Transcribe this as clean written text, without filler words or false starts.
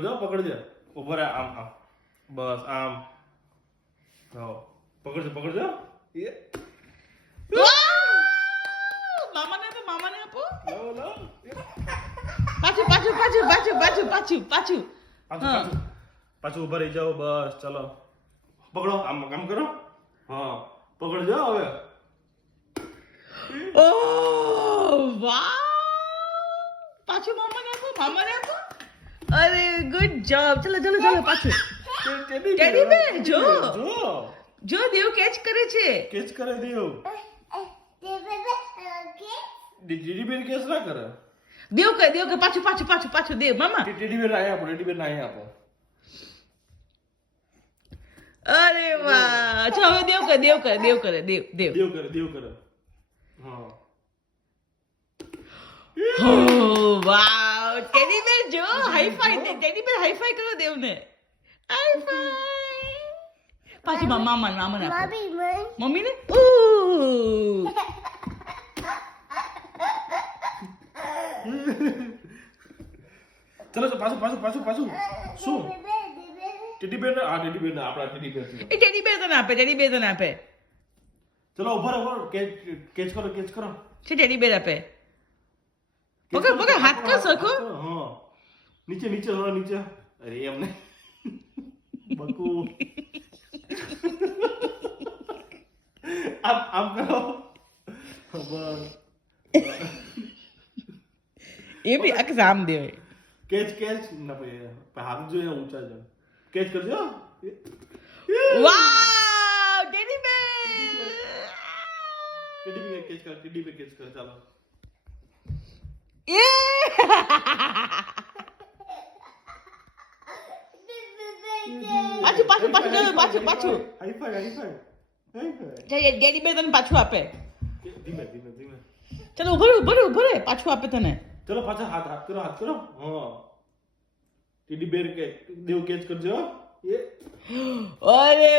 જો પકડજે ઉભો રહે આમ આમ બસ આમ હા પકડજો પકડજો એ મામાને આપો લાવો લાવો પાછું પાછું પાછું ઉભા રહી જાઓ બસ ચલો પકડો આમ કામ કરો હા પકડજો હવે ઓ વાહ પાછું મામાને આપો અરે ગુડ જોબ ચલો પાછું ટેડી બેર જો દેવ કેચ કરે છે કેચ કરે દેવ ટેડી બેર કેસ ના કરે દેવ કે પાછું દેવ મામા ટેડી બેર આયા આપો અરે વાહ ચલો હવે દેવ કરે હા ઓ વાવ ટેડી બેર જો હાઈ ફાઈ ટેડી બેર હાઈ ફાઈ કરો દેવને હાઈ ફાઈ પાછું મામાને આપો મમ્મીને ચલો પાછું શું ટેડી બેર આપણા ટેડી બેર એ ટેડી બેર તને આપે ચલો ઉભા કેચ કરો છે ટેડી બેર આપે પકડ હાથ કર સરખો હા નીચે થોડા નીચે અરે એમને બકુ આમ કરો બસ એ બી એક્ઝામ દેવે કેચ ના ભાઈ હાથ જોઈએ ઊંચા જાય કેચ કરજો wow teddy bear teddy bear catch કર ચાલો એ પાછું હાઈ ફાઈ ડેડી બેર તને પાછું આપે ધીમે ચલો ઉભો રે પાછું આપે તને ચલો પાછા હાથ કરો હા ટેડી બેર દેવ કેચ કરજો એ અરે